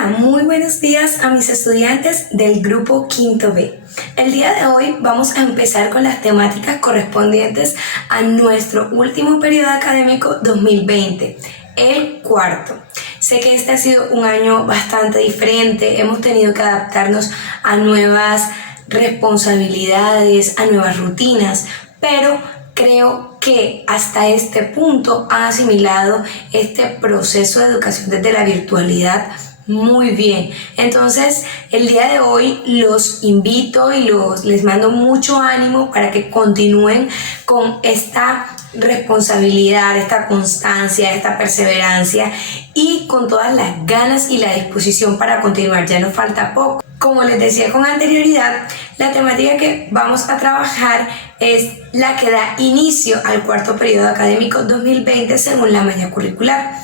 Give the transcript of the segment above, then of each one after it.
Hola, muy buenos días a mis estudiantes del grupo Quinto B. El día de hoy vamos a empezar con las temáticas correspondientes a nuestro último periodo académico 2020, el cuarto. Sé que este ha sido un año bastante diferente, hemos tenido que adaptarnos a nuevas responsabilidades, a nuevas rutinas, pero creo que hasta este punto han asimilado este proceso de educación desde la virtualidad muy bien. Entonces, el día de hoy los invito y les mando mucho ánimo para que continúen con esta responsabilidad, esta constancia, esta perseverancia y con todas las ganas y la disposición para continuar. Ya nos falta poco. Como les decía con anterioridad, la temática que vamos a trabajar es la que da inicio al cuarto periodo académico 2020 según la malla curricular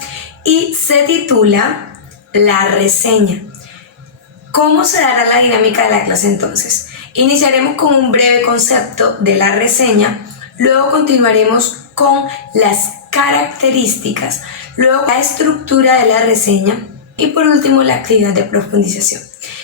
y se titula La reseña. ¿Cómo se dará la dinámica de la clase entonces? Iniciaremos con un breve concepto de la reseña, luego continuaremos con las características, luego la estructura de la reseña y por último la actividad de profundización.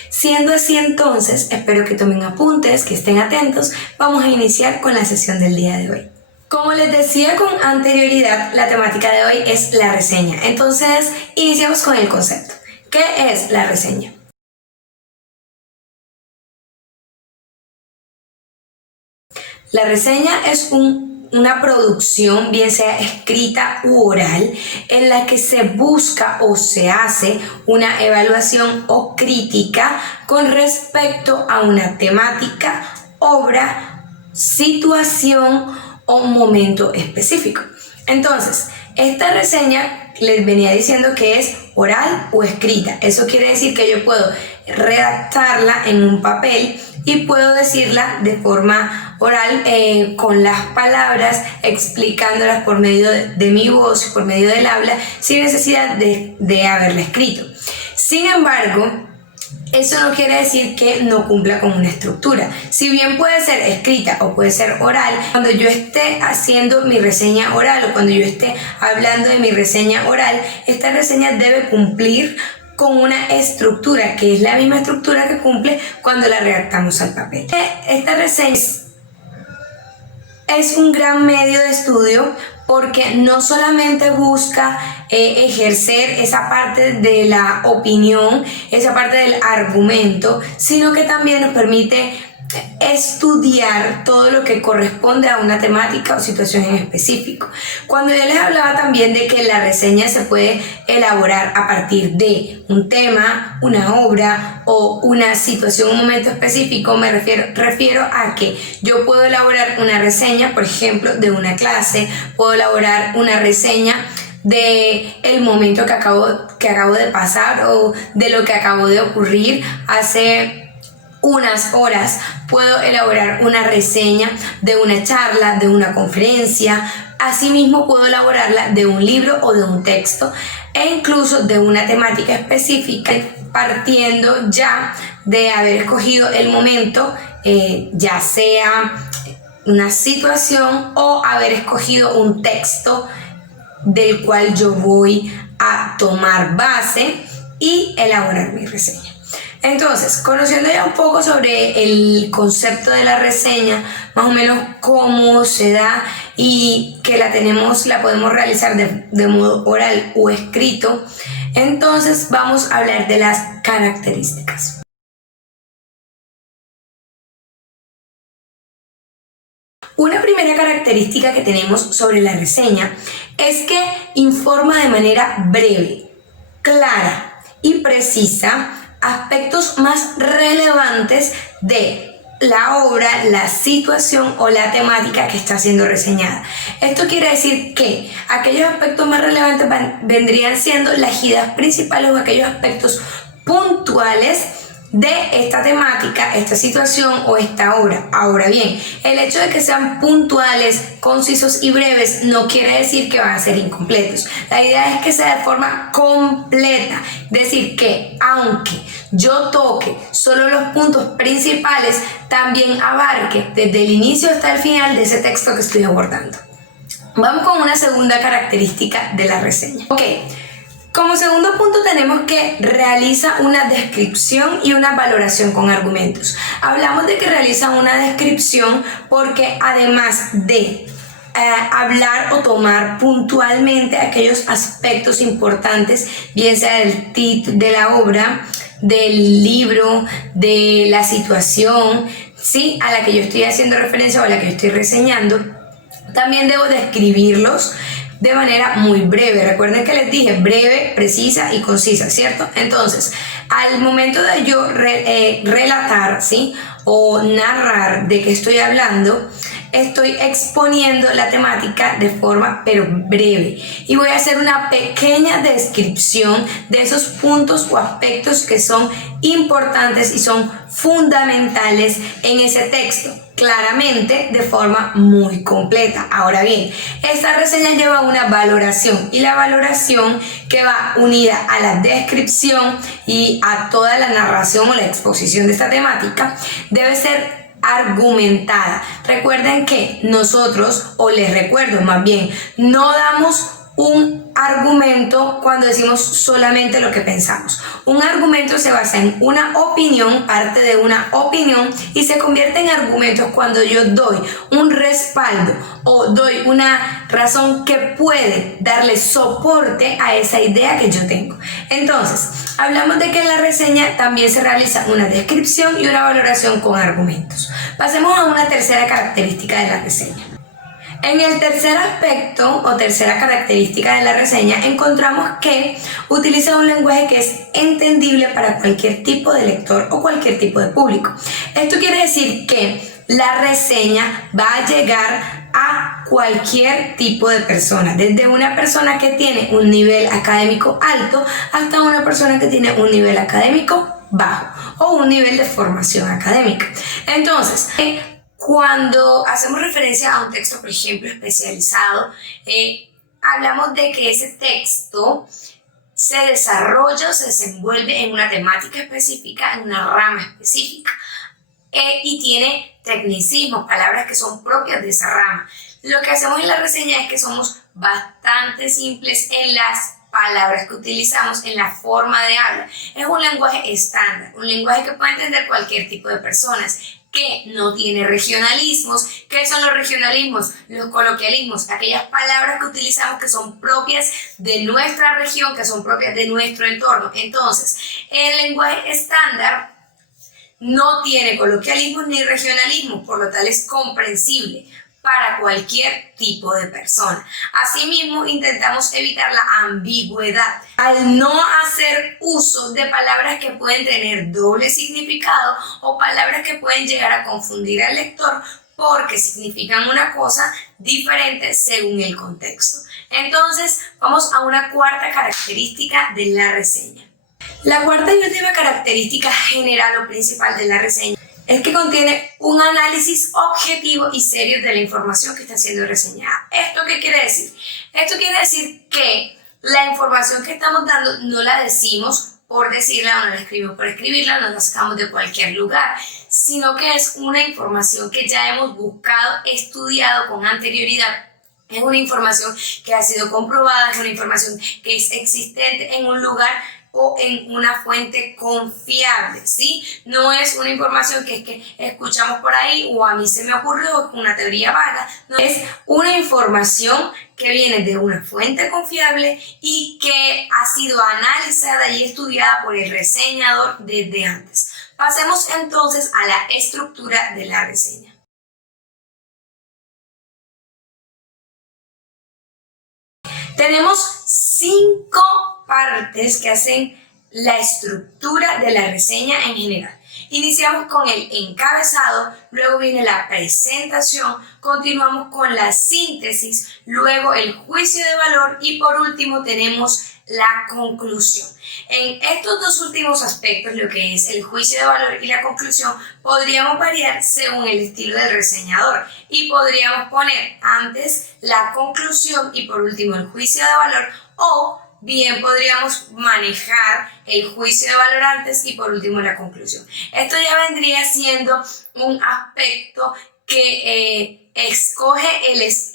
Siendo así entonces, espero que tomen apuntes, que estén atentos, vamos a iniciar con la sesión del día de hoy. Como les decía con anterioridad, la temática de hoy es la reseña. Entonces, iniciamos con el concepto. ¿Qué es la reseña? La reseña es una producción, bien sea escrita u oral, en la que se busca o se hace una evaluación o crítica con respecto a una temática, obra, situación o un momento específico. Entonces, esta reseña les venía diciendo que es oral o escrita. Eso quiere decir que yo puedo redactarla en un papel y puedo decirla de forma oral con las palabras, explicándolas por medio de mi voz, por medio del habla, sin necesidad de haberla escrito. Sin embargo, eso no quiere decir que no cumpla con una estructura. Si bien puede ser escrita o puede ser oral, cuando yo esté haciendo mi reseña oral o cuando yo esté hablando de mi reseña oral, esta reseña debe cumplir con una estructura, que es la misma estructura que cumple cuando la redactamos al papel. Esta reseña es un gran medio de estudio porque no solamente busca ejercer esa parte de la opinión, esa parte del argumento, sino que también nos permite estudiar todo lo que corresponde a una temática o situación en específico. Cuando yo les hablaba también de que la reseña se puede elaborar a partir de un tema, una obra o una situación, un momento específico, me refiero a que yo puedo elaborar una reseña, por ejemplo, de una clase, puedo elaborar una reseña de el momento que acabo de pasar o de lo que acabó de ocurrir hace unas horas, puedo elaborar una reseña de una charla, de una conferencia, asimismo puedo elaborarla de un libro o de un texto e incluso de una temática específica, partiendo ya de haber escogido el momento, ya sea una situación o haber escogido un texto del cual yo voy a tomar base y elaborar mi reseña. Entonces, conociendo ya un poco sobre el concepto de la reseña, más o menos cómo se da y que la podemos realizar de modo oral o escrito, entonces vamos a hablar de las características. Una primera característica que tenemos sobre la reseña es que informa de manera breve, clara y precisa aspectos más relevantes de la obra, la situación o la temática que está siendo reseñada. Esto quiere decir que aquellos aspectos más relevantes vendrían siendo las ideas principales o aquellos aspectos puntuales de esta temática, esta situación o esta obra. Ahora bien, el hecho de que sean puntuales, concisos y breves no quiere decir que van a ser incompletos. La idea es que sea de forma completa, es decir, que aunque yo toque solo los puntos principales, también abarque desde el inicio hasta el final de ese texto que estoy abordando. Vamos con una segunda característica de la reseña. Como segundo punto tenemos que realiza una descripción y una valoración con argumentos. Hablamos de que realiza una descripción porque además de hablar o tomar puntualmente aquellos aspectos importantes, bien sea del título de la obra, del libro, de la situación, ¿sí?, a la que yo estoy haciendo referencia o a la que yo estoy reseñando, también debo describirlos de manera muy breve. Recuerden que les dije breve, precisa y concisa, ¿cierto? Entonces, al momento de yo relatar, ¿sí?, o narrar de qué estoy hablando, estoy exponiendo la temática de forma pero breve y voy a hacer una pequeña descripción de esos puntos o aspectos que son importantes y son fundamentales en ese texto, claramente de forma muy completa. Ahora bien, esta reseña lleva una valoración y la valoración, que va unida a la descripción y a toda la narración o la exposición de esta temática, debe ser argumentada. Recuerden que nosotros, o les recuerdo más bien, no damos un argumento cuando decimos solamente lo que pensamos. Un argumento se basa en una opinión, parte de una opinión, y se convierte en argumentos cuando yo doy un respaldo o doy una razón que puede darle soporte a esa idea que yo tengo. Entonces, hablamos de que en la reseña también se realiza una descripción y una valoración con argumentos. Pasemos a una tercera característica de la reseña. En el tercer aspecto o tercera característica de la reseña encontramos que utiliza un lenguaje que es entendible para cualquier tipo de lector o cualquier tipo de público. Esto quiere decir que la reseña va a llegar a cualquier tipo de persona, desde una persona que tiene un nivel académico alto hasta una persona que tiene un nivel académico bajo o un nivel de formación académica. Entonces, cuando hacemos referencia a un texto, por ejemplo, especializado, hablamos de que ese texto se desarrolla o se desenvuelve en una temática específica, en una rama específica, y tiene tecnicismos, palabras que son propias de esa rama. Lo que hacemos en la reseña es que somos bastante simples en las palabras que utilizamos, en la forma de hablar. Es un lenguaje estándar, un lenguaje que puede entender cualquier tipo de personas, que no tiene regionalismos. ¿Qué son los regionalismos? Los coloquialismos, aquellas palabras que utilizamos que son propias de nuestra región, que son propias de nuestro entorno. Entonces, el lenguaje estándar no tiene coloquialismos ni regionalismos, por lo tal es comprensible para cualquier tipo de persona. Asimismo, intentamos evitar la ambigüedad al no hacer uso de palabras que pueden tener doble significado o palabras que pueden llegar a confundir al lector porque significan una cosa diferente según el contexto. Entonces, vamos a una cuarta característica de la reseña. La cuarta y última característica general o principal de la reseña es que contiene un análisis objetivo y serio de la información que está siendo reseñada. ¿Esto qué quiere decir? Esto quiere decir que la información que estamos dando no la decimos por decirla o no la escribimos por escribirla, no la sacamos de cualquier lugar, sino que es una información que ya hemos buscado, estudiado con anterioridad. Es una información que ha sido comprobada, es una información que es existente en un lugar o en una fuente confiable, ¿sí? No es una información que es que escuchamos por ahí o a mí se me ocurrió, es una teoría vaga. No, es una información que viene de una fuente confiable y que ha sido analizada y estudiada por el reseñador desde antes. Pasemos entonces a la estructura de la reseña. Tenemos 5 partes que hacen la estructura de la reseña en general. Iniciamos con el encabezado, luego viene la presentación, continuamos con la síntesis, luego el juicio de valor y por último tenemos la conclusión. En estos dos últimos aspectos, lo que es el juicio de valor y la conclusión, podríamos variar según el estilo del reseñador y podríamos poner antes la conclusión y por último el juicio de valor, o bien podríamos manejar el juicio de valor antes y por último la conclusión. Esto ya vendría siendo un aspecto que escoge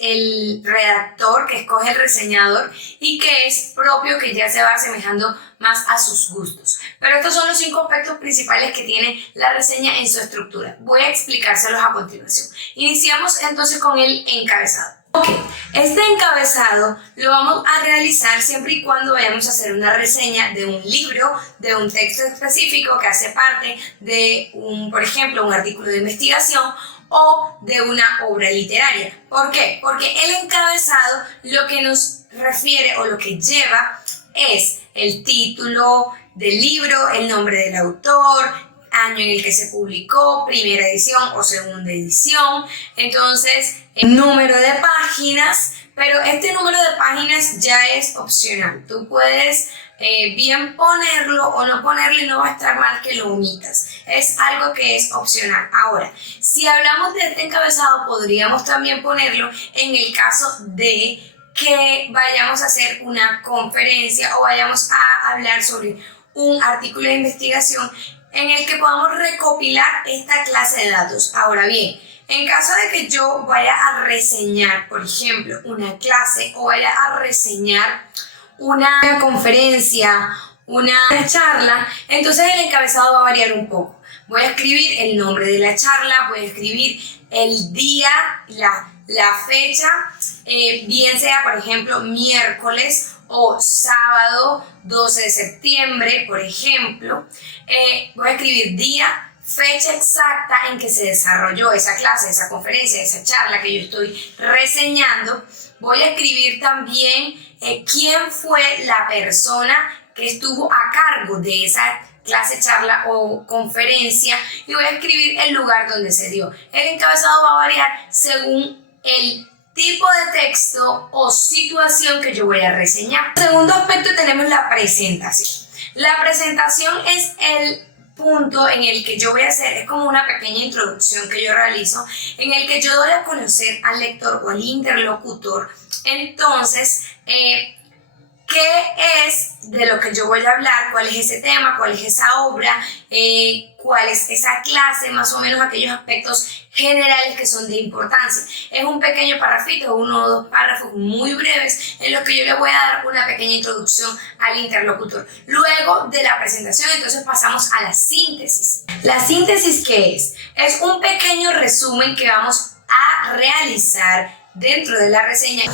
el redactor, que escoge el reseñador y que es propio, que ya se va asemejando más a sus gustos. Pero estos son los 5 aspectos principales que tiene la reseña en su estructura. Voy a explicárselos a continuación. Iniciamos entonces con el encabezado. Ok, este encabezado lo vamos a realizar siempre y cuando vayamos a hacer una reseña de un libro, de un texto específico que hace parte de por ejemplo, un artículo de investigación o de una obra literaria. ¿Por qué? Porque el encabezado lo que nos refiere o lo que lleva es el título del libro, el nombre del autor, año en el que se publicó, primera edición o segunda edición, entonces el número de páginas, pero este número de páginas ya es opcional. Tú puedes bien ponerlo o no ponerlo y no va a estar mal que lo omitas. Es algo que es opcional. Ahora, si hablamos de este encabezado, podríamos también ponerlo en el caso de que vayamos a hacer una conferencia o vayamos a hablar sobre un artículo de investigación en el que podamos recopilar esta clase de datos. Ahora bien, en caso de que yo vaya a reseñar, por ejemplo, una clase o vaya a reseñar una conferencia, una charla, entonces el encabezado va a variar un poco. Voy a escribir el nombre de la charla, voy a escribir el día, la fecha, bien sea, por ejemplo, miércoles o sábado 12 de septiembre, por ejemplo. Voy a escribir día, fecha exacta en que se desarrolló esa clase, esa conferencia, esa charla que yo estoy reseñando. Voy a escribir también quién fue la persona que estuvo a cargo de esa clase, charla o conferencia, y voy a escribir el lugar donde se dio. El encabezado va a variar según el tipo de texto o situación que yo voy a reseñar. En segundo aspecto tenemos la presentación. La presentación es el punto en el que yo voy a hacer, es como una pequeña introducción que yo realizo, en el que yo doy a conocer al lector o al interlocutor, entonces, ¿qué es de lo que yo voy a hablar? ¿Cuál es ese tema? ¿Cuál es esa obra? ¿Cuál es esa clase? Más o menos aquellos aspectos generales que son de importancia. Es un pequeño parrafito, 1 o 2 párrafos muy breves en los que yo le voy a dar una pequeña introducción al interlocutor. Luego de la presentación, entonces pasamos a la síntesis. ¿La síntesis qué es? Es un pequeño resumen que vamos a realizar dentro de la reseña,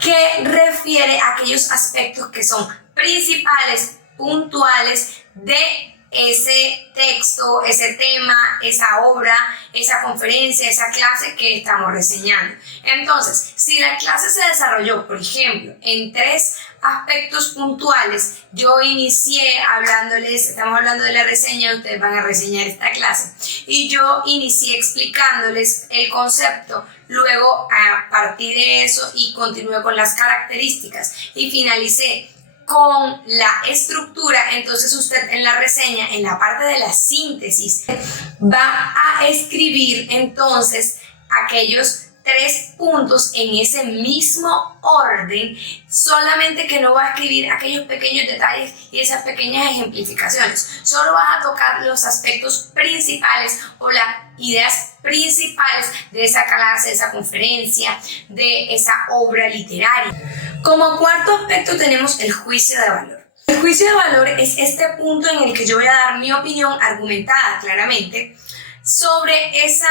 que refiere a aquellos aspectos que son principales, puntuales de ese texto, ese tema, esa obra, esa conferencia, esa clase que estamos reseñando. Entonces, si la clase se desarrolló, por ejemplo, en 3 aspectos puntuales, yo inicié hablándoles, estamos hablando de la reseña, ustedes van a reseñar esta clase, y yo inicié explicándoles el concepto, luego a partir de eso y continué con las características y finalicé con la estructura. Entonces usted en la reseña, en la parte de la síntesis, va a escribir entonces aquellos 3 puntos en ese mismo orden, solamente que no va a escribir aquellos pequeños detalles y esas pequeñas ejemplificaciones. Solo vas a tocar los aspectos principales o las ideas principales de esa clase, de esa conferencia, de esa obra literaria. Como cuarto aspecto tenemos el juicio de valor. El juicio de valor es este punto en el que yo voy a dar mi opinión argumentada claramente sobre esa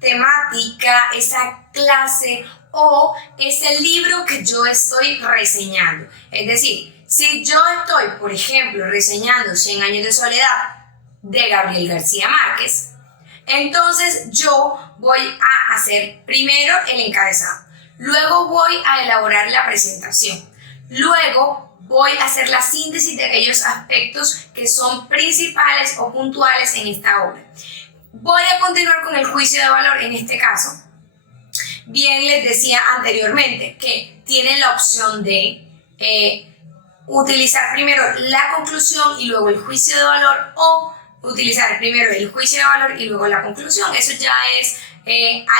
temática, esa clase o ese libro que yo estoy reseñando. Es decir, si yo estoy, por ejemplo, reseñando 100 años de soledad de Gabriel García Márquez, entonces yo voy a hacer primero el encabezado, luego voy a elaborar la presentación, luego voy a hacer la síntesis de aquellos aspectos que son principales o puntuales en esta obra. Voy a continuar con el juicio de valor en este caso. Bien, les decía anteriormente que tienen la opción de utilizar primero la conclusión y luego el juicio de valor, o utilizar primero el juicio de valor y luego la conclusión. Eso ya es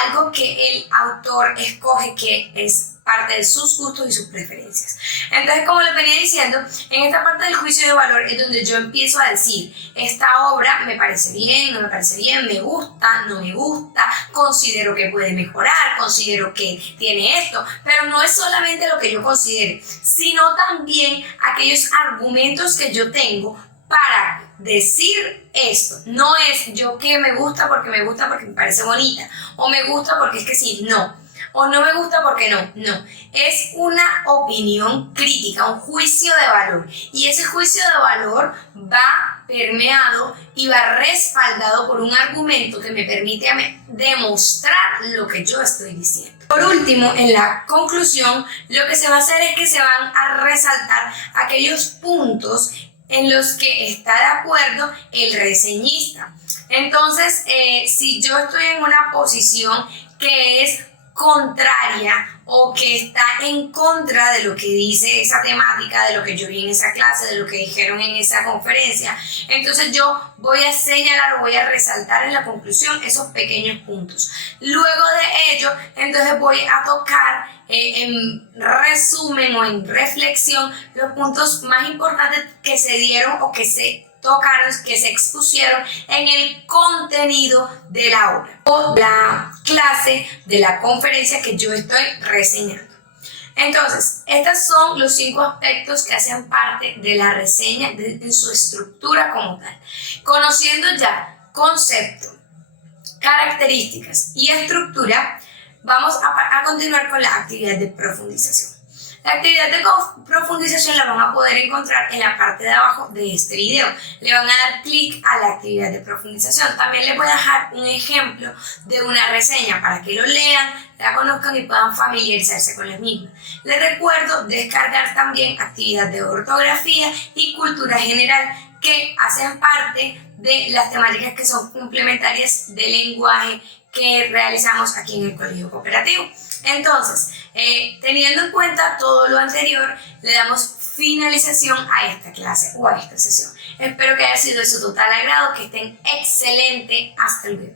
algo que el autor escoge, que es parte de sus gustos y sus preferencias. Entonces, como les venía diciendo, en esta parte del juicio de valor es donde yo empiezo a decir, esta obra me parece bien, no me parece bien, me gusta, no me gusta, considero que puede mejorar, considero que tiene esto, pero no es solamente lo que yo considere, sino también aquellos argumentos que yo tengo para decir esto. No es yo que me gusta porque me parece bonita, o me gusta porque es que sí, no, o no me gusta porque no, es una opinión crítica, un juicio de valor, y ese juicio de valor va permeado y va respaldado por un argumento que me permite a mí demostrar lo que yo estoy diciendo. Por último, en la conclusión, lo que se va a hacer es que se van a resaltar aquellos puntos en los que está de acuerdo el reseñista. Entonces, si yo estoy en una posición que es contraria o que está en contra de lo que dice esa temática, de lo que yo vi en esa clase, de lo que dijeron en esa conferencia, entonces yo voy a señalar o voy a resaltar en la conclusión esos pequeños puntos. Luego de ello, entonces voy a tocar en resumen o en reflexión los puntos más importantes que se dieron o que se tocaron, que se expusieron en el contenido de la obra o la clase de la conferencia que yo estoy reseñando. Entonces, estos son los 5 aspectos que hacen parte de la reseña en su estructura como tal. Conociendo ya concepto, características y estructura, vamos a continuar con la actividad de profundización. La actividad de profundización la van a poder encontrar en la parte de abajo de este video. Le van a dar clic a la actividad de profundización. También les voy a dejar un ejemplo de una reseña para que lo lean, la conozcan y puedan familiarizarse con las mismas. Les recuerdo descargar también actividad de ortografía y cultura general, que hacen parte de las temáticas que son complementarias del lenguaje que realizamos aquí en el Colegio Cooperativo. Entonces, teniendo en cuenta todo lo anterior, le damos finalización a esta clase o a esta sesión. Espero que haya sido de su total agrado, que estén excelente. Hasta luego.